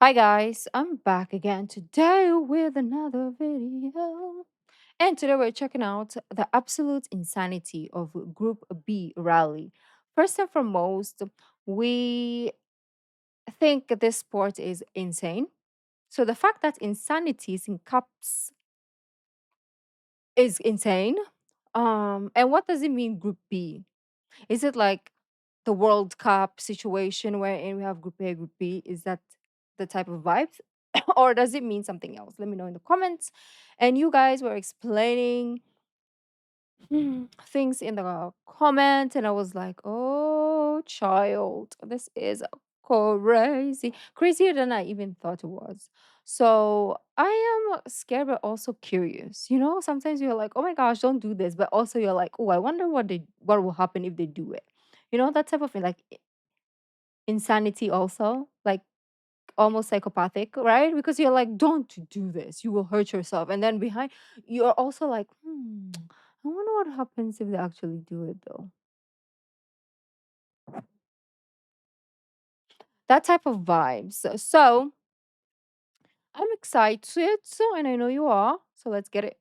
Hi guys, I'm back again today with another video. And today we're checking out the absolute insanity of Group B rally. First and foremost, we think this sport is insane. So the fact that insanity is in caps is insane. And what does it mean Group B? Is it like the World Cup situation wherein we have Group A, Group B? Is that the type of vibes? Or does it mean something else? Let me know in the comments. And you guys were explaining things in the comments, and I was like, oh, child, this is crazy. Crazier than I even thought it was. So I am scared, but also curious. Sometimes you're like, oh my gosh, don't do this. But also you're like, oh, I wonder what will happen if they do it. That type of thing, like insanity also. Like almost psychopathic, right? Because you're like, don't do this, you will hurt yourself. And then behind, you're also like, I wonder what happens if they actually do it, though. That type of vibes. So I'm excited, and I know you are. So let's get it.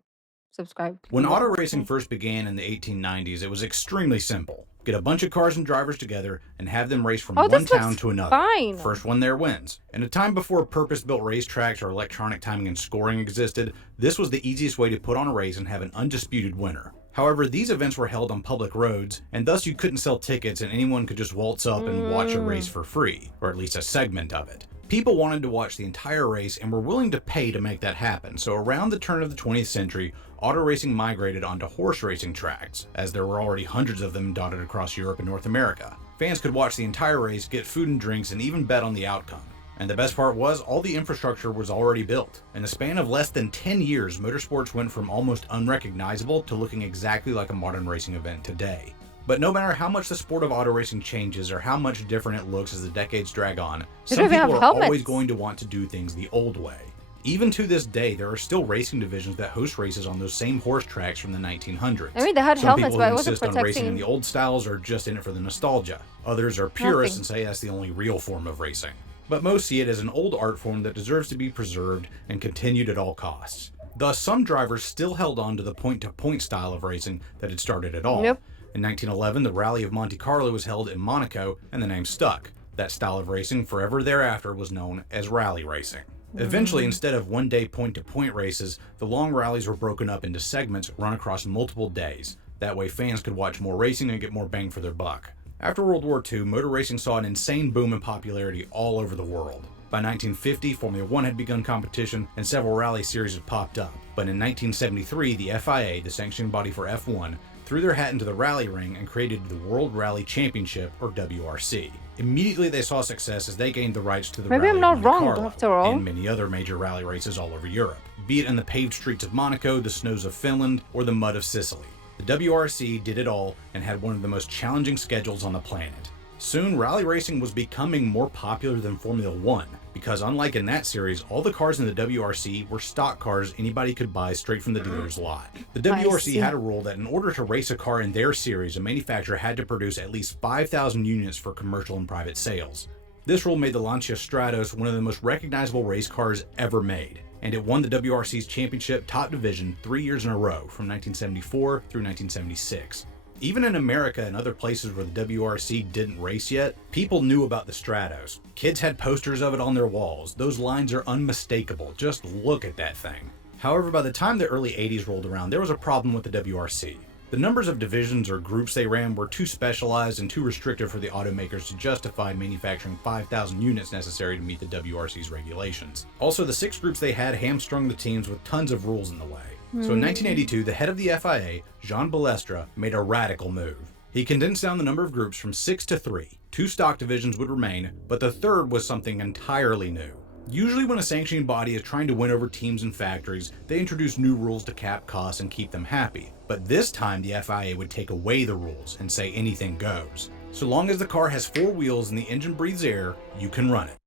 Subscribe, When do auto whatnot. racing first began in the 1890s, it was extremely simple. Get a bunch of cars and drivers together and have them race from Oh, one this town looks to another. fine. First one there wins. In a time before purpose built racetracks or electronic timing and scoring existed, this was the easiest way to put on a race and have an undisputed winner. However, these events were held on public roads, and thus you couldn't sell tickets and anyone could just waltz up and watch a race Mm. for free, or at least a segment of it. People wanted to watch the entire race and were willing to pay to make that happen, so around the turn of the 20th century, auto racing migrated onto horse racing tracks, as there were already hundreds of them dotted across Europe and North America. Fans could watch the entire race, get food and drinks, and even bet on the outcome. And the best part was, all the infrastructure was already built. In the span of less than 10 years, motorsports went from almost unrecognizable to looking exactly like a modern racing event today. But no matter how much the sport of auto racing changes or how much different it looks as the decades drag on, They don't some even people have are always helmets. going to want to do things the old way. Even to this day, there are still racing divisions that host races on those same horse tracks from the I 1900s. mean, they had Some helmets, people but who it wasn't insist on racing in the protecting old styles are just in it for the nostalgia. Others are purists nothing. and say that's the only real form of racing. But most see it as an old art form that deserves to be preserved and continued at all costs. Thus, some drivers still held on to the point to point style of racing that had started it all. Nope. In 1911, the Rally of Monte Carlo was held in Monaco, and the name stuck. That style of racing forever thereafter was known as rally racing. Eventually, Mm. instead of one day point to point races, the long rallies were broken up into segments run across multiple days. That way, fans could watch more racing and get more bang for their buck. After World War II, motor racing saw an insane boom in popularity all over the world. By 1950, Formula One had begun competition and several rally series had popped up. But in 1973, the FIA, the sanctioning body for F1, threw their hat into the rally ring and created the World Rally Championship, or WRC. Immediately they saw success as they gained the rights to the Maybe I'm Rally of not Monte wrong Carlo after and all. many other major rally races all over Europe, be it in the paved streets of Monaco, the snows of Finland, or the mud of Sicily. The WRC did it all and had one of the most challenging schedules on the planet. Soon, rally racing was becoming more popular than Formula One, because unlike in that series, all the cars in the WRC were stock cars anybody could buy straight from the dealer's lot. The I WRC see. had a rule that in order to race a car in their series, a manufacturer had to produce at least 5,000 units for commercial and private sales. This rule made the Lancia Stratos one of the most recognizable race cars ever made, and it won the WRC's championship top division 3 years in a row, from 1974 through 1976. Even in America and other places where the WRC didn't race yet, people knew about the Stratos. Kids had posters of it on their walls. Those lines are unmistakable. Just look at that thing. However, by the time the early 80s rolled around, there was a problem with the WRC. The numbers of divisions or groups they ran were too specialized and too restrictive for the automakers to justify manufacturing 5,000 units necessary to meet the WRC's regulations. Also, the 6 groups they had hamstrung the teams with tons of rules in the way. So in Hmm. 1982, the head of the FIA, Jean Balestra, made a radical move. He condensed down the number of groups from 6 to 3. 2 stock divisions would remain, but the third was something entirely new. Usually when a sanctioning body is trying to win over teams and factories, they introduce new rules to cap costs and keep them happy. But this time the FIA would take away the rules and say anything goes. So long as the car has 4 wheels and the engine breathes air, you can run it.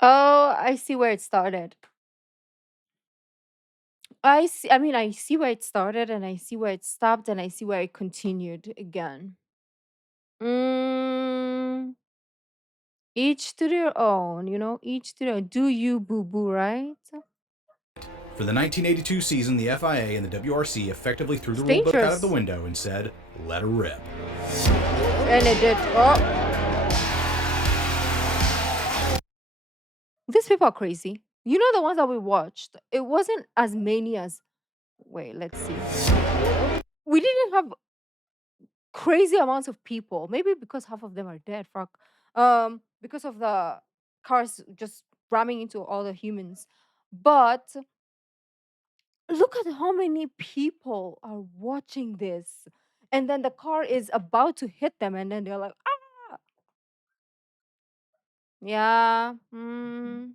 Oh, I see where it started. I see where it started, and I see where it stopped, and I see where it continued again. Mm, Each to their own, each to their own. Do you boo boo, right? For the 1982 season, the FIA and the WRC effectively threw It's the rulebook out of the dangerous. window and said, let her rip. And it did. Oh, these people are crazy. You know the ones that we watched. It wasn't as many as. Wait, let's see. We didn't have crazy amounts of people. Maybe because half of them are dead. Fuck. Because of the cars just ramming into all the humans. But look at how many people are watching this. And then the car is about to hit them, and then they're like, ah, yeah. Mm.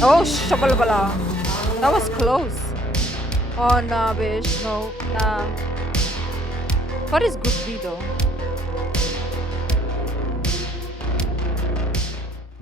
Oh, shabalabala. That was close. Oh, nah, bitch. No, nah. What is Group B though?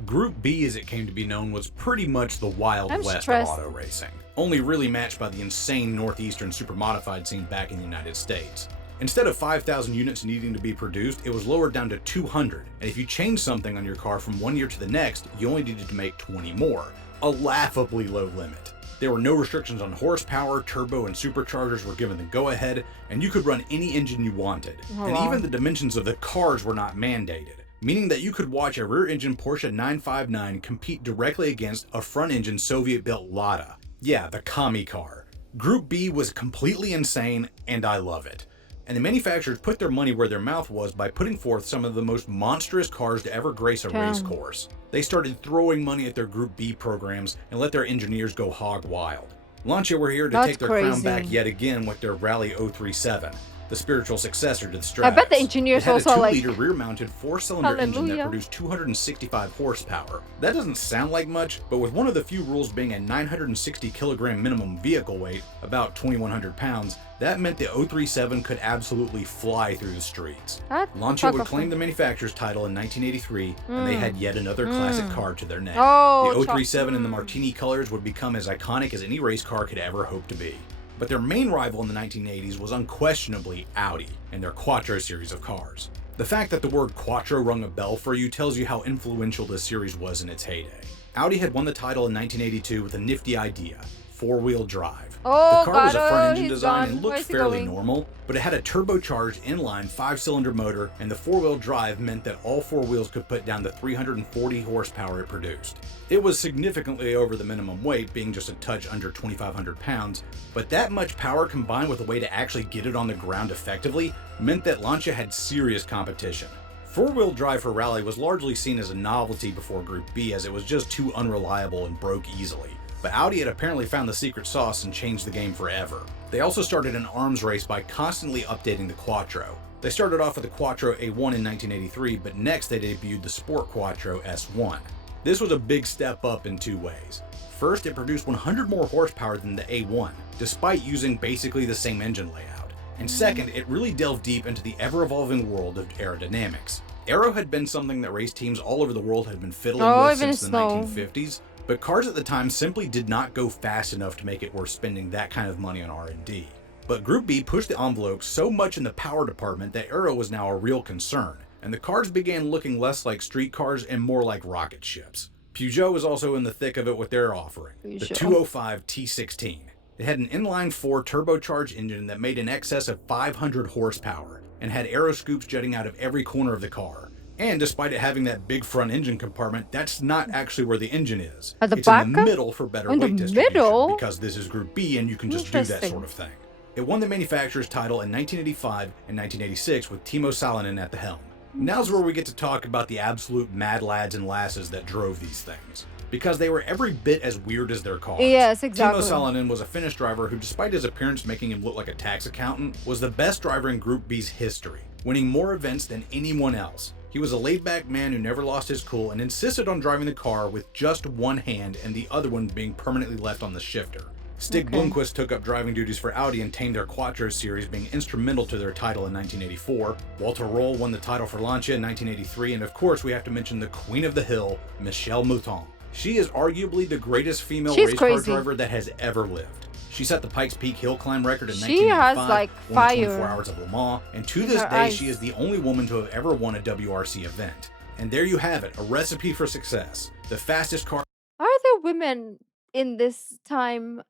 Group B, as it came to be known, was pretty much the Wild I'm West of stressed. auto racing, only really matched by the insane northeastern supermodified scene back in the United States. Instead of 5,000 units needing to be produced, it was lowered down to 200, and if you changed something on your car from one year to the next, you only needed to make 20 more. A laughably low limit. There were no restrictions on horsepower, turbo and superchargers were given the go-ahead, and you could run any engine you wanted. Oh, And wow. even the dimensions of the cars were not mandated, meaning that you could watch a rear-engine Porsche 959 compete directly against a front-engine Soviet-built Lada. Yeah, the commie car. Group B was completely insane, and I love it. And the manufacturers put their money where their mouth was by putting forth some of the most monstrous cars to ever grace a race Damn. course. They started throwing money at their Group B programs and let their engineers go hog wild. Lancia were here to That's take their crown back crazy. yet again with their Rally 037, the spiritual successor to the Stratos. I bet the It engineers had a also like, 2-liter rear-mounted 4-cylinder engine that hallelujah. produced 265 horsepower. That doesn't sound like much, but with one of the few rules being a 960 kilogram minimum vehicle weight, about 2,100 pounds, that meant the 037 could absolutely fly through the streets. That Lancia would fuck claim off. the manufacturer's title in 1983, and they had yet another classic car to their name. Oh, The 037 in the Martini colors would become as iconic as any race car could ever hope to be. But their main rival in the 1980s was unquestionably Audi and their Quattro series of cars. The fact that the word Quattro rung a bell for you tells you how influential this series was in its heyday. Audi had won the title in 1982 with a nifty idea: four-wheel drive. Oh, The car was a God, front-engine he's design gone. and looked Where's he fairly going? normal, but it had a turbocharged inline 5-cylinder motor, and the four-wheel drive meant that all four wheels could put down the 340 horsepower it produced. It was significantly over the minimum weight, being just a touch under 2,500 pounds, but that much power combined with a way to actually get it on the ground effectively meant that Lancia had serious competition. Four-wheel drive for rally was largely seen as a novelty before Group B, as it was just too unreliable and broke easily. But Audi had apparently found the secret sauce and changed the game forever. They also started an arms race by constantly updating the Quattro. They started off with the Quattro A1 in 1983, but next they debuted the Sport Quattro S1. This was a big step up in two ways. First, it produced 100 more horsepower than the A1, despite using basically the same engine layout. And second, it really delved deep into the ever-evolving world of aerodynamics. Aero had been something that race teams all over the world had been fiddling with even since the snow. 1950s, but cars at the time simply did not go fast enough to make it worth spending that kind of money on R&D. But Group B pushed the envelope so much in the power department that aero was now a real concern, and the cars began looking less like street cars and more like rocket ships. Peugeot was also in the thick of it with their offering, the Peugeot. 205 T16. It had an inline-4 turbocharged engine that made in excess of 500 horsepower, and had aero scoops jutting out of every corner of the car. And despite it having that big front engine compartment, that's not actually where the engine is. At the It's back? in the middle for better In the weight distribution, middle? because this is Group B and you can just do that Interesting. sort of thing. It won the manufacturer's title in 1985 and 1986 with Timo Salonen at the helm. Now's where we get to talk about the absolute mad lads and lasses that drove these things, because they were every bit as weird as their cars. Yes, exactly. Timo Salonen was a Finnish driver who, despite his appearance making him look like a tax accountant, was the best driver in Group B's history, winning more events than anyone else. He was a laid-back man who never lost his cool and insisted on driving the car with just one hand and the other one being permanently left on the shifter. Stig Okay. Blomqvist took up driving duties for Audi and tamed their Quattro series, being instrumental to their title in 1984. Walter Roll won the title for Lancia in 1983, and of course we have to mention the queen of the hill, Michelle Mouton. She is arguably the greatest female She's race car crazy. driver that has ever lived. She set the Pikes Peak hill climb record in She has 1985, like won the 24 fire Hours of Le Mans, and to in this her day, she eyes. is the only woman to have ever won a WRC event. And there you have it, a recipe for success. The fastest car Are there women in this time,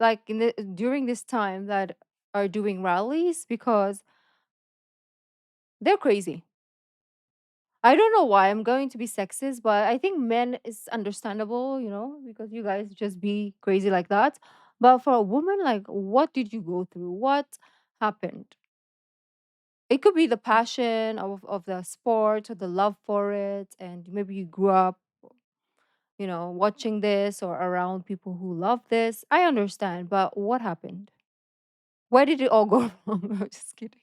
like during this time, that are doing rallies? Because they're crazy. I don't know why I'm going to be sexist, but I think men is understandable, because you guys just be crazy like that. But for a woman, like, what did you go through? What happened? It could be the passion of the sport or the love for it, and maybe you grew up, watching this or around people who love this. I understand, but what happened? Where did it all go wrong? I'm just kidding.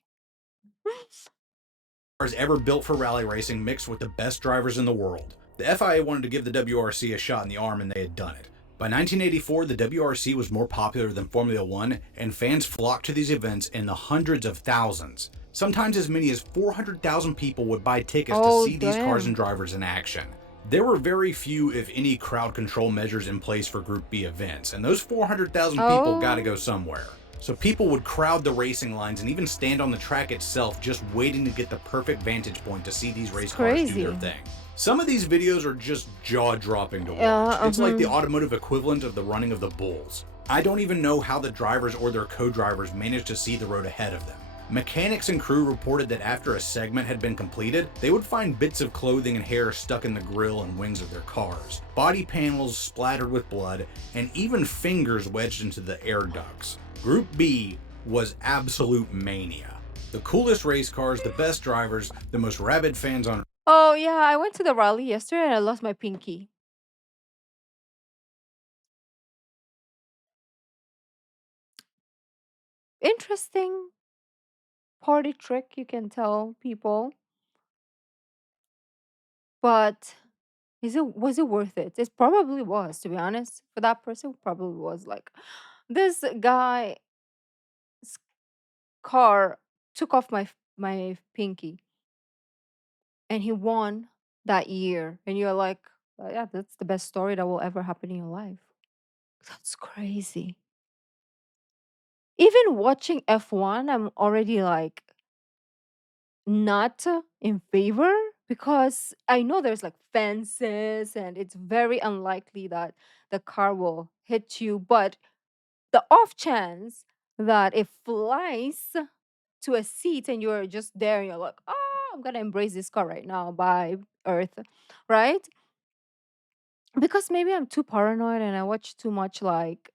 cars ever built for rally racing mixed with the best drivers in the world. The FIA wanted to give the WRC a shot in the arm, and they had done it. By 1984, the WRC was more popular than Formula One, and fans flocked to these events in the hundreds of thousands. Sometimes as many as 400,000 people would buy tickets to Oh, see these cars and damn. drivers in action. There were very few, if any, crowd control measures in place for Group B events, and those 400,000 people gotta Oh, go somewhere. So people would crowd the racing lines and even stand on the track itself just waiting to get the perfect vantage point to see these it's race cars do their crazy. thing. Some of these videos are just jaw-dropping to Yeah, watch. It's like the uh-huh. automotive equivalent of the running of the bulls. I don't even know how the drivers or their co-drivers managed to see the road ahead of them. Mechanics and crew reported that after a segment had been completed, they would find bits of clothing and hair stuck in the grille and wings of their cars, body panels splattered with blood, and even fingers wedged into the air ducts. Group B was absolute mania. The coolest race cars, the best drivers, the most rabid fans on Oh, yeah, I went to the rally yesterday and I lost my pinky. Interesting party trick, you can tell people, but was it worth it? It probably was, to be honest. For that person, it probably was. Like, this guy's car took off my pinky, and he won that year. And you're like, yeah, that's the best story that will ever happen in your life. That's crazy. Even watching F1, I'm already like not in favor, because I know there's like fences and it's very unlikely that the car will hit you. But the off chance that it flies to a seat and you're just there and you're like, oh, I'm gonna embrace this car right now by Earth, right? Because maybe I'm too paranoid and I watch too much, like,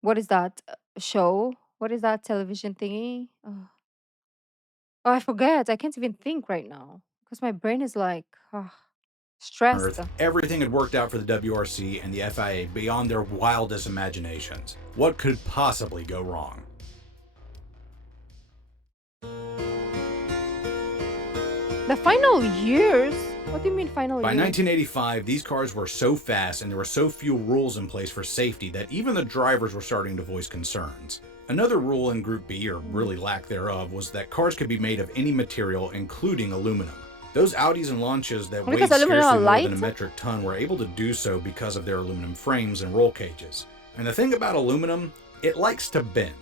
what is that show? What is that television thingy? Oh, I forget. I can't even think right now because my brain is like stressed. Earth. Everything had worked out for the WRC and the FIA beyond their wildest imaginations. What could possibly go wrong? The final years? What do you mean final By years? 1985, these cars were so fast and there were so few rules in place for safety that even the drivers were starting to voice concerns. Another rule in Group B, or Mm. really lack thereof, was that cars could be made of any material, including aluminum. Those Audis and Lancias that Because weighed aluminum are scarcely more than a light? metric ton were able to do so because of their aluminum frames and roll cages. And the thing about aluminum, it likes to bend.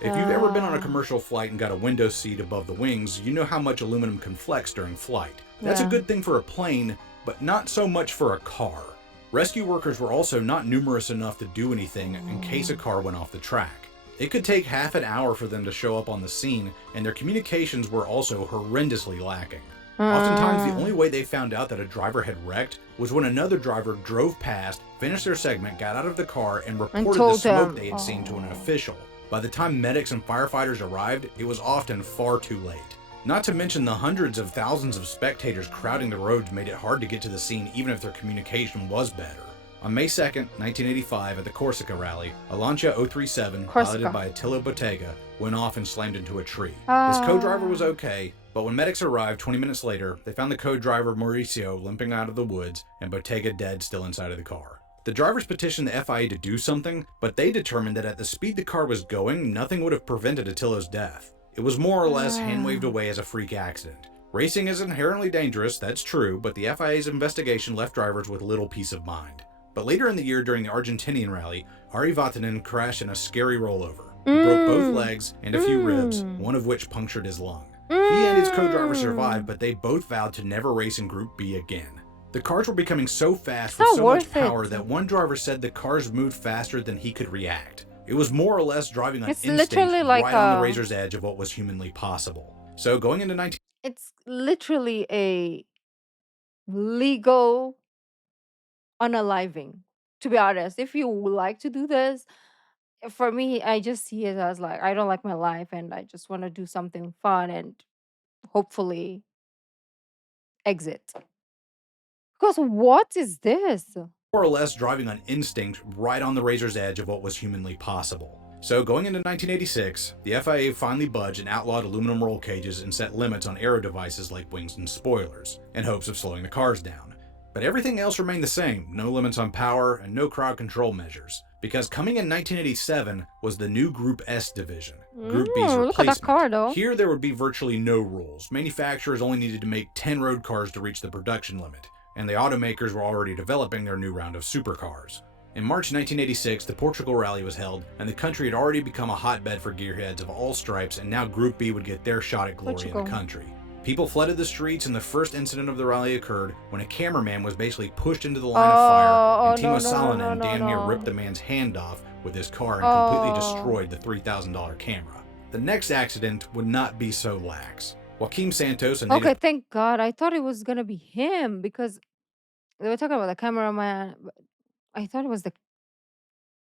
If you've ever been on a Uh, commercial flight and got a window seat above the wings, you know how much aluminum can flex during flight. That's a yeah. good thing for a plane, but not so much for a car. Rescue workers were also not numerous enough to do anything in case a Oh. car went off the track. It could take half an hour for them to show up on the scene, and their communications were also horrendously lacking. Oftentimes, the Uh, only way they found out that a driver had wrecked was when another driver drove past, finished their segment, got out of the car, and and reported the told smoke them. they had seen to an Oh. official. By the time medics and firefighters arrived, it was often far too late. Not to mention the hundreds of thousands of spectators crowding the roads made it hard to get to the scene even if their communication was better. On May 2nd, 1985, at the Corsica Rally, a Lancia 037, piloted Corsica. by Attila Bottega, went off and slammed into a tree. His co-driver was Ah. okay, but when medics arrived 20 minutes later, they found the co-driver Mauricio limping out of the woods and Bottega dead still inside of the car. The drivers petitioned the FIA to do something, but they determined that at the speed the car was going, nothing would have prevented Attila's death. It was more or less hand-waved Ah. away as a freak accident. Racing is inherently dangerous, that's true, but the FIA's investigation left drivers with little peace of mind. But later in the year during the Argentinian rally, Ari Vatanen crashed in a scary rollover. He broke both legs and a few ribs, one of which punctured his lung. He and his co-driver survived, but they both vowed to never race in Group B again. The cars were becoming so fast with so much power that one driver said the cars moved faster than he could react. It was more or less driving on instinct, right on the razor's edge of what was humanly possible. So going into 19... It's literally a legal unaliving, to be honest. If you would like to do this, for me, I just see it as like, I don't like my life and I just want to do something fun and hopefully exit. Because what is this? more or less driving on instinct, right on the razor's edge of what was humanly possible. So going into 1986, the FIA finally budged and outlawed aluminum roll cages and set limits on aero devices like wings and spoilers, in hopes of slowing the cars down. But everything else remained the same, no limits on power and no crowd control measures. Because coming in 1987 was the new Group S division, Group B's replacement. Look at that car, though. Here there would be virtually no rules. Manufacturers only needed to make 10 road cars to reach the production limit, and the automakers were already developing their new round of supercars. In March 1986, the Portugal Rally was held, and the country had already become a hotbed for gearheads of all stripes, and now Group B would get their shot at glory in the country. People flooded the streets, and the first incident of the rally occurred when a cameraman was basically pushed into the line of fire, and Timo Salonen damn near ripped the man's hand off with his car and completely destroyed the $3,000 camera. The next accident would not be so lax. Joaquim Santos, a native... Okay, thank God. I thought it was gonna be him because they were talking about the cameraman. I thought it was the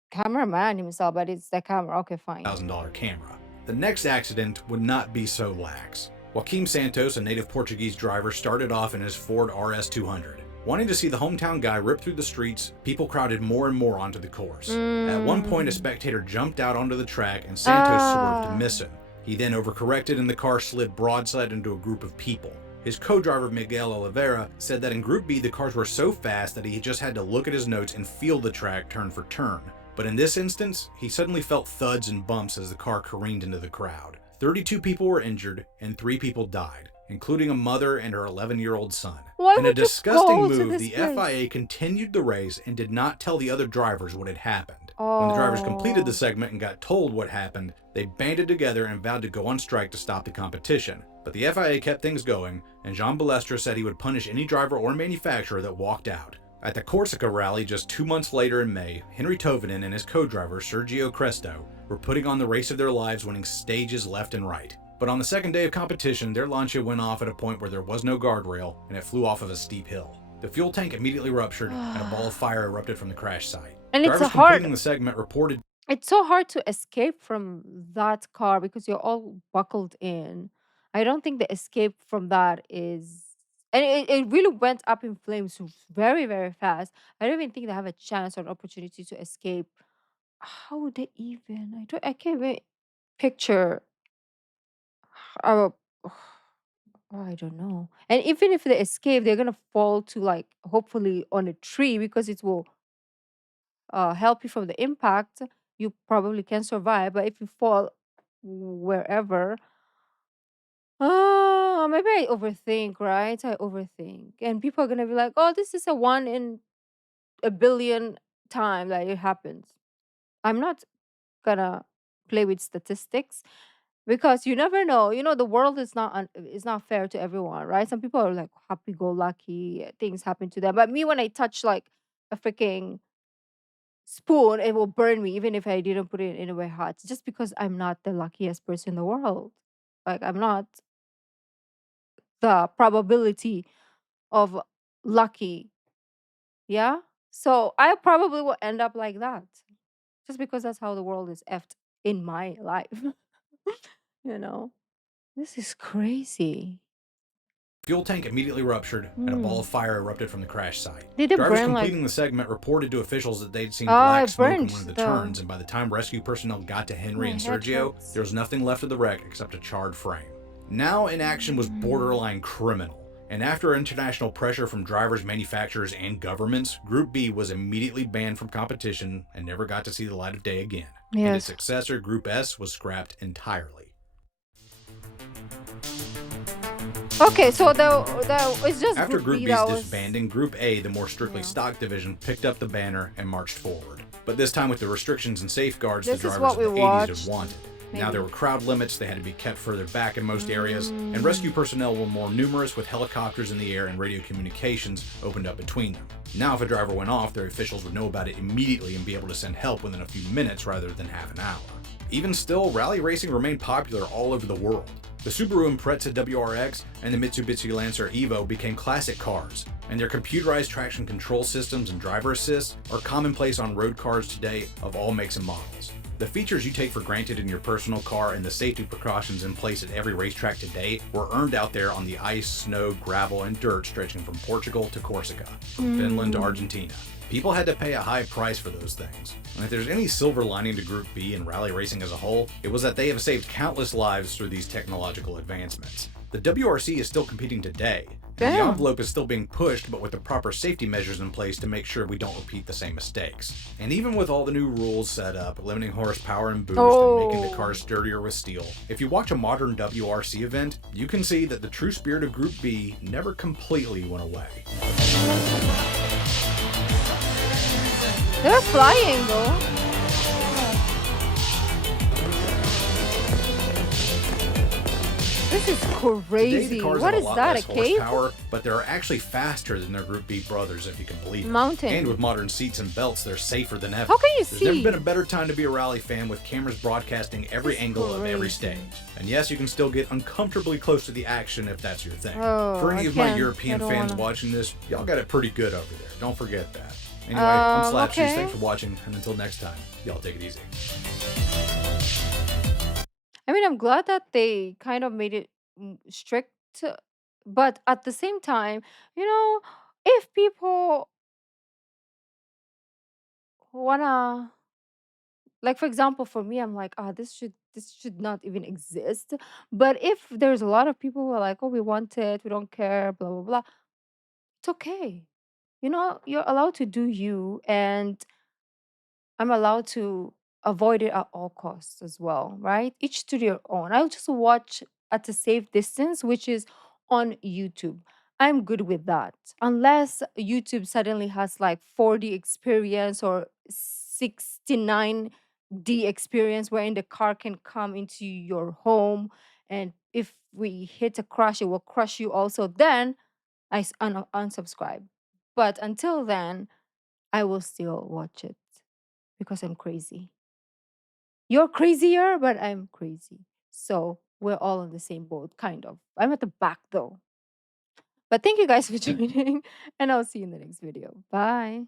cameraman himself, but it's the camera. Okay, fine. $1,000 camera. The next accident would not be so lax. Joaquim Santos, a native Portuguese driver, started off in his Ford RS200. Wanting to see the hometown guy rip through the streets, people crowded more and more onto the course. At one point, a spectator jumped out onto the track and Santos swerved to miss him. He then overcorrected and the car slid broadside into a group of people. His co-driver Miguel Oliveira said that in Group B the cars were so fast that he just had to look at his notes and feel the track turn for turn. But in this instance, he suddenly felt thuds and bumps as the car careened into the crowd. 32 people were injured and 3 people died, including a mother and her 11-year-old son. In a disgusting move, the FIA continued the race and did not tell the other drivers what had happened. When the drivers completed the segment and got told what happened, they banded together and vowed to go on strike to stop the competition. But the FIA kept things going, and Jean Balestre said he would punish any driver or manufacturer that walked out. At the Corsica rally just 2 months later in May, Henry Tovinen and his co-driver Sergio Cresto were putting on the race of their lives, winning stages left and right. But on the second day of competition, their Lancia went off at a point where there was no guardrail and it flew off of a steep hill. The fuel tank immediately ruptured and a ball of fire erupted from the crash site. And Drivers completing the segment reported... It's so hard to escape from that car because you're all buckled in. I don't think the escape from that is... And it really went up in flames very, very fast. I don't even think they have a chance or an opportunity to escape. How would they even? I can't even picture. Uh, I don't know. And even if they escape, they're gonna fall to like hopefully on a tree because it will help you from the impact. You probably can survive, but if you fall wherever, maybe I overthink, right? I overthink, and people are gonna be like, "Oh, this is a 1 in a billion time that it happens." I'm not gonna play with statistics because you never know. You know, the world is not fair to everyone, right? Some people are like happy-go-lucky, things happen to them, but me, when I touch like a freaking spoon, it will burn me even if I didn't put it in anywhere hot, just because I'm not the luckiest person in the world. Like I'm not the probability of lucky. Yeah. So I probably will end up like that just because that's how the world is effed in my life. You know, this is crazy. Fuel tank immediately ruptured and a ball of fire erupted from the crash site. Did it Drivers burn completing the segment reported to officials that they'd seen black smoke in one of the turns, and by the time rescue personnel got to Henry and Sergio, there was nothing left of the wreck except a charred frame. Now in action was borderline criminal, and after international pressure from drivers, manufacturers, and governments, Group B was immediately banned from competition and never got to see the light of day again. And its successor, Group S, was scrapped entirely. Okay, so the it's just After Group Group B B's that was. disbanding, Group A, the more strictly Yeah. stock division, picked up the banner and marched forward. But this time with the restrictions and safeguards the This is drivers what of we the 80s had watched. wanted. Now there Maybe. were crowd limits, they had to be kept further back in most areas, and rescue Mm. personnel were more numerous with helicopters in the air and radio communications opened up between them. Now if a driver went off, their officials would know about it immediately and be able to send help within a few minutes rather than half an hour. Even still, rally racing remained popular all over the world. The Subaru Impreza WRX and the Mitsubishi Lancer Evo became classic cars, and their computerized traction control systems and driver assist are commonplace on road cars today of all makes and models. The features you take for granted in your personal car and the safety precautions in place at every racetrack today were earned out there on the ice, snow, gravel, and dirt stretching from Portugal to Corsica, from Finland to Mm. Argentina. People had to pay a high price for those things. And if there's any silver lining to Group B and rally racing as a whole, it was that they have saved countless lives through these technological advancements. The WRC is still competing today, and the Damn. envelope is still being pushed, but with the proper safety measures in place to make sure we don't repeat the same mistakes. And even with all the new rules set up, limiting horsepower and boost, and making the Oh. cars sturdier with steel, if you watch a modern WRC event, you can see that the true spirit of Group B never completely went away. They're flying though. This is Today, the crazy. cars What have a is lot that? A less cave? horsepower, but they're actually faster than their Group B brothers, if you can believe it. And Mountain. with modern seats and belts, they're safer than ever. How can you There's never been a see? better time to be a rally fan with cameras broadcasting every This is angle of every stage. crazy. And yes, you can still get uncomfortably close to the action if that's your thing. Oh, For I any of my can't. I European don't fans wanna. watching this, y'all got it pretty good over there. Don't forget that. Anyway, I'm Slapshoes. Okay. Thanks for watching, and until next time, y'all take it easy. I mean, I'm glad that they kind of made it strict, but at the same time, you know, if people wanna, like, for example, for me, I'm like, ah, this should not even exist. But if there's a lot of people who are like, oh, we want it, we don't care, blah blah blah, it's okay. You know, you're allowed to do you, and I'm allowed to avoid it at all costs as well, right? Each to their own. I'll just watch at a safe distance, which is on YouTube. I'm good with that. Unless YouTube suddenly has like 4D experience or 69D experience wherein the car can come into your home, and if we hit a crash, it will crush you also. Then unsubscribe. But until then, I will still watch it because I'm crazy. You're crazier, but I'm crazy. So we're all in the same boat, kind of. I'm at the back though. But thank you guys for joining, and I'll see you in the next video. Bye.